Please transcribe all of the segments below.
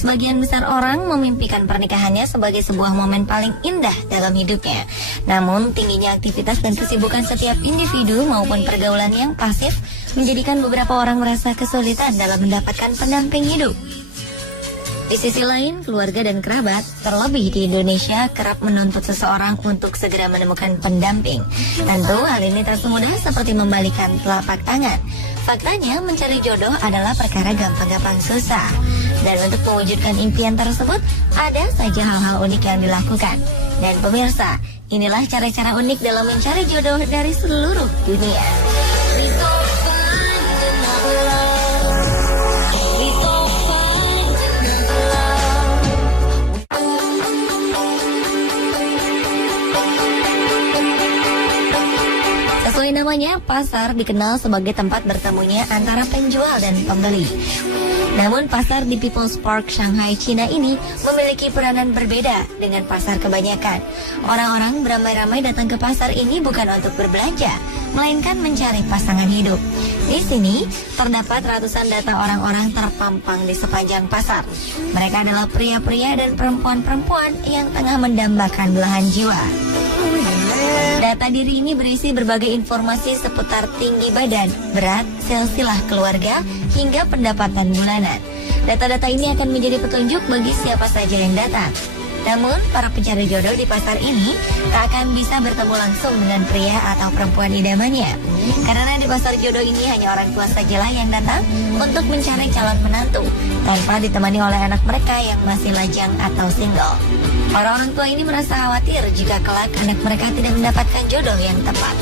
sebagian besar orang memimpikan pernikahannya sebagai sebuah momen paling indah dalam hidupnya. Namun, tingginya aktivitas dan kesibukan setiap individu maupun pergaulan yang pasif menjadikan beberapa orang merasa kesulitan dalam mendapatkan pendamping hidup. Di sisi lain, keluarga dan kerabat, terlebih di Indonesia, kerap menuntut seseorang untuk segera menemukan pendamping. Tentu hal ini tak semudah seperti membalikan telapak tangan. Faktanya, mencari jodoh adalah perkara gampang-gampang susah. Dan untuk mewujudkan impian tersebut, ada saja hal-hal unik yang dilakukan. Dan pemirsa, inilah cara-cara unik dalam mencari jodoh dari seluruh dunia. Sesuai namanya, pasar dikenal sebagai tempat bertemunya antara penjual dan pembeli. Namun pasar di People's Park, Shanghai, China ini memiliki peranan berbeda dengan pasar kebanyakan. Orang-orang beramai-ramai datang ke pasar ini bukan untuk berbelanja, melainkan mencari pasangan hidup. Di sini terdapat ratusan data orang-orang terpampang di sepanjang pasar. Mereka adalah pria-pria dan perempuan-perempuan yang tengah mendambakan belahan jiwa. Data diri ini berisi berbagai informasi seputar tinggi badan, berat, silsilah keluarga, hingga pendapatan bulanan. Data-data ini akan menjadi petunjuk bagi siapa saja yang datang. Namun, para pencari jodoh di pasar ini tak akan bisa bertemu langsung dengan pria atau perempuan idamannya. Karena di pasar jodoh ini hanya orang tua sajalah yang datang untuk mencari calon menantu, tanpa ditemani oleh anak mereka yang masih lajang atau single. Para orang tua ini merasa khawatir jika kelak anak mereka tidak mendapatkan jodoh yang tepat.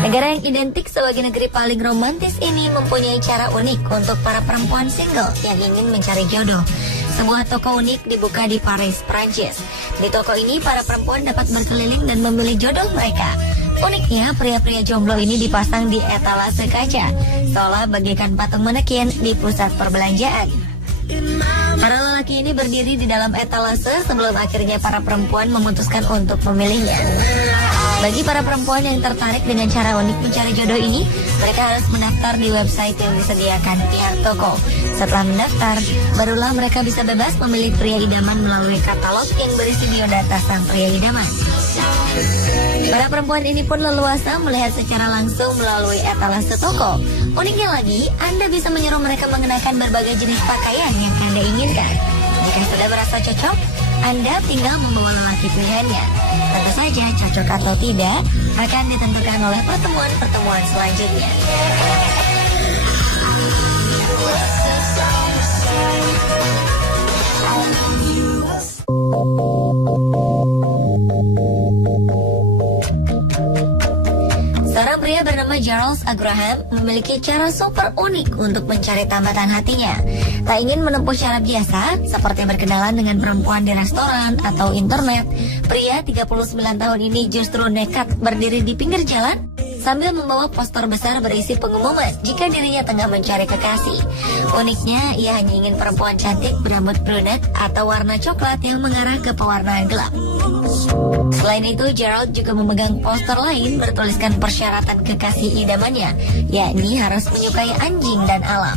Negara yang identik sebagai negeri paling romantis ini mempunyai cara unik untuk para perempuan single yang ingin mencari jodoh. Sebuah toko unik dibuka di Paris, Prancis. Di toko ini, para perempuan dapat berkeliling dan memilih jodoh mereka. Uniknya, pria-pria jomblo ini dipasang di etalase kaca, seolah bagaikan patung manekin di pusat perbelanjaan. Para lelaki ini berdiri di dalam etalase sebelum akhirnya para perempuan memutuskan untuk memilihnya. Bagi para perempuan yang tertarik dengan cara unik mencari jodoh ini, mereka harus mendaftar di website yang disediakan pihak toko. Setelah mendaftar, barulah mereka bisa bebas memilih pria idaman melalui katalog yang berisi biodata sang pria idaman. Para perempuan ini pun leluasa melihat secara langsung melalui etalase toko. Uniknya lagi, Anda bisa menyuruh mereka mengenakan berbagai jenis pakaian yang Anda inginkan. Jika sudah merasa cocok, Anda tinggal membawa lelaki pilihannya. Tentu saja cocok atau tidak akan ditentukan oleh pertemuan-pertemuan selanjutnya. Seorang pria bernama Charles Abraham memiliki cara super unik untuk mencari tambatan hatinya. Tak ingin menempuh cara biasa seperti berkenalan dengan perempuan di restoran atau internet, pria 39 tahun ini justru nekat berdiri di pinggir jalan sambil membawa poster besar berisi pengumuman jika dirinya tengah mencari kekasih. Uniknya, ia hanya ingin perempuan cantik berambut brunette atau warna coklat yang mengarah ke pewarnaan gelap. Selain itu, Gerald juga memegang poster lain bertuliskan persyaratan kekasih idamannya, yakni harus menyukai anjing dan alam.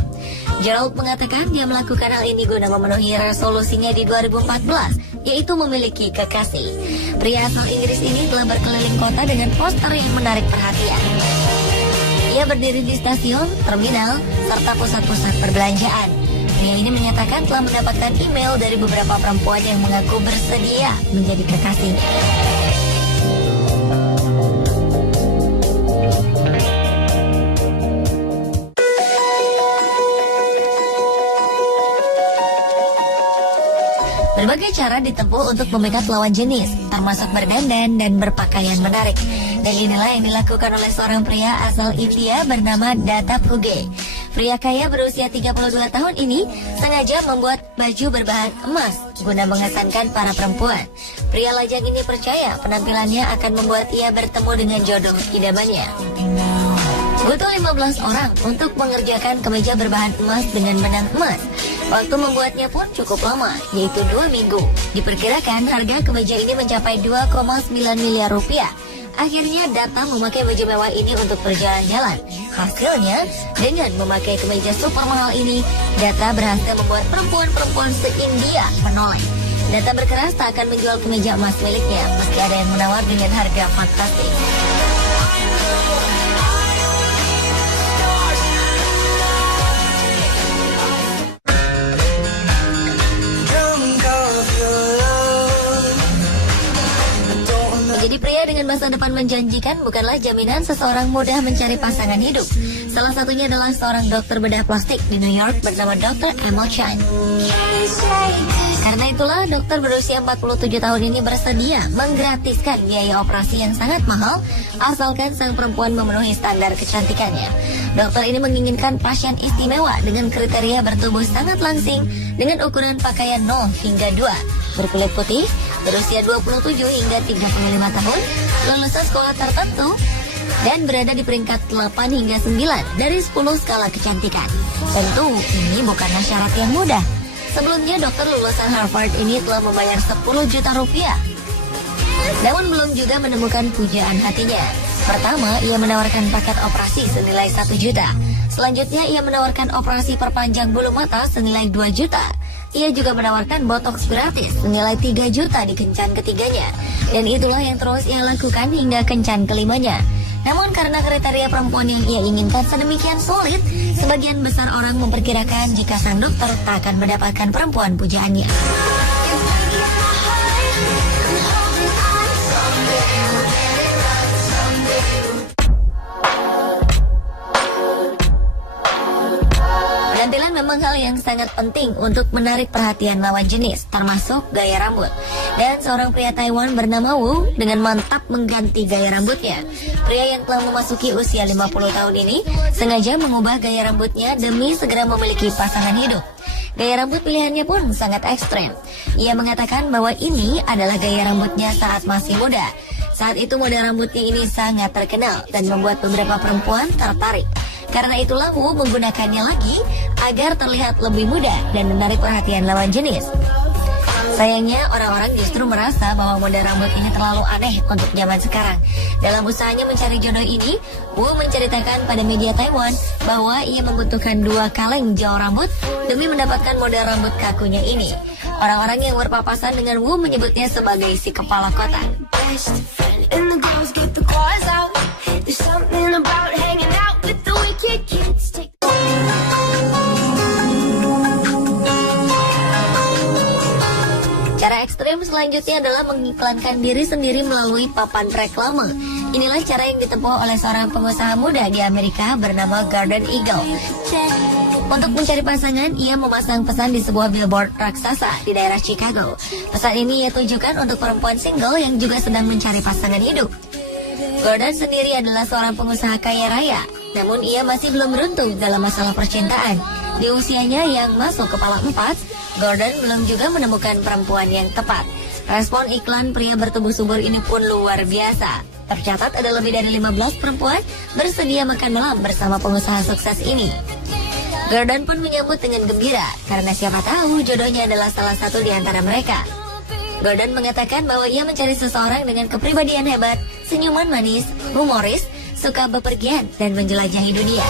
Gerald mengatakan dia melakukan hal ini guna memenuhi resolusinya di 2014, yaitu memiliki kekasih. Pria asal Inggris ini telah berkeliling kota dengan poster yang menarik perhatian. Ia berdiri di stasiun, terminal, serta pusat-pusat perbelanjaan. Pria ini menyatakan telah mendapatkan email dari beberapa perempuan yang mengaku bersedia menjadi kekasihnya. Berbagai cara ditempuh untuk memikat lawan jenis, termasuk berdandan dan berpakaian menarik. Dan inilah yang dilakukan oleh seorang pria asal India bernama Datta Phuge. Pria kaya berusia 32 tahun ini sengaja membuat baju berbahan emas guna mengesankan para perempuan. Pria lajang ini percaya penampilannya akan membuat ia bertemu dengan jodoh idamannya. Butuh 15 orang untuk mengerjakan kemeja berbahan emas dengan benang emas. Waktu membuatnya pun cukup lama, yaitu 2 minggu. Diperkirakan harga kemeja ini mencapai 2,9 miliar rupiah. Akhirnya datang memakai baju mewah ini untuk berjalan-jalan. Hasilnya, dengan memakai kemeja super mahal ini, Data berhasil membuat perempuan-perempuan se-India menoleh. Data berkeras tak akan menjual kemeja emas miliknya, meski ada yang menawar dengan harga fantastis. Menjadi pria dengan masa depan menjanjikan bukanlah jaminan seseorang mudah mencari pasangan hidup. Salah satunya adalah seorang dokter bedah plastik di New York bernama Dr. Emil Chan. Karena itulah dokter berusia 47 tahun ini bersedia menggratiskan biaya operasi yang sangat mahal asalkan sang perempuan memenuhi standar kecantikannya. Dokter ini menginginkan pasien istimewa dengan kriteria bertubuh sangat langsing dengan ukuran pakaian 0 hingga 2, berkulit putih, berusia 27 hingga 35 tahun, lulusan sekolah tertentu, dan berada di peringkat 8 hingga 9 dari 10 skala kecantikan. Tentu ini bukanlah syarat yang mudah. Sebelumnya dokter lulusan Harvard ini telah membayar 10 juta rupiah. Namun belum juga menemukan pujaan hatinya. Pertama, ia menawarkan paket operasi senilai 1 juta. Selanjutnya, ia menawarkan operasi perpanjang bulu mata senilai 2 juta. Ia juga menawarkan botox gratis senilai 3 juta di kencan ketiganya. Dan itulah yang terus ia lakukan hingga kencan kelimanya. Namun karena kriteria perempuan yang ia inginkan sedemikian sulit, sebagian besar orang memperkirakan jika sang dokter tak akan mendapatkan perempuan pujaannya. Penampilan memang hal yang sangat penting untuk menarik perhatian lawan jenis, termasuk gaya rambut. Dan seorang pria Taiwan bernama Wu dengan mantap mengganti gaya rambutnya. Pria yang telah memasuki usia 50 tahun ini sengaja mengubah gaya rambutnya demi segera memiliki pasangan hidup. Gaya rambut pilihannya pun sangat ekstrem. Ia mengatakan bahwa ini adalah gaya rambutnya saat masih muda. Saat itu model rambutnya ini sangat terkenal dan membuat beberapa perempuan tertarik. Karena itulah Wu menggunakannya lagi agar terlihat lebih muda dan menarik perhatian lawan jenis. Sayangnya orang-orang justru merasa bahwa model rambut ini terlalu aneh untuk zaman sekarang. Dalam usahanya mencari jodoh ini, Wu menceritakan pada media Taiwan bahwa ia membutuhkan 2 kaleng jauh rambut demi mendapatkan model rambut kakunya ini. Orang-orang yang berpapasan dengan Wu menyebutnya sebagai si kepala kota. Cara ekstrim selanjutnya adalah mengiklankan diri sendiri melalui papan reklame. Inilah cara yang ditempuh oleh seorang pengusaha muda di Amerika bernama Golden Eagle. Untuk mencari pasangan, ia memasang pesan di sebuah billboard raksasa di daerah Chicago. Pesan ini ia tujukan untuk perempuan single yang juga sedang mencari pasangan hidup. Gordon sendiri adalah seorang pengusaha kaya raya, namun ia masih belum beruntung dalam masalah percintaan. Di usianya yang masuk kepala 4, Gordon belum juga menemukan perempuan yang tepat. Respon iklan pria bertubuh subur ini pun luar biasa. Tercatat ada lebih dari 15 perempuan bersedia makan malam bersama pengusaha sukses ini. Gordon pun menyambut dengan gembira karena siapa tahu jodohnya adalah salah satu di antara mereka. Gordon mengatakan bahwa ia mencari seseorang dengan kepribadian hebat, senyuman manis, humoris, suka bepergian dan menjelajahi dunia.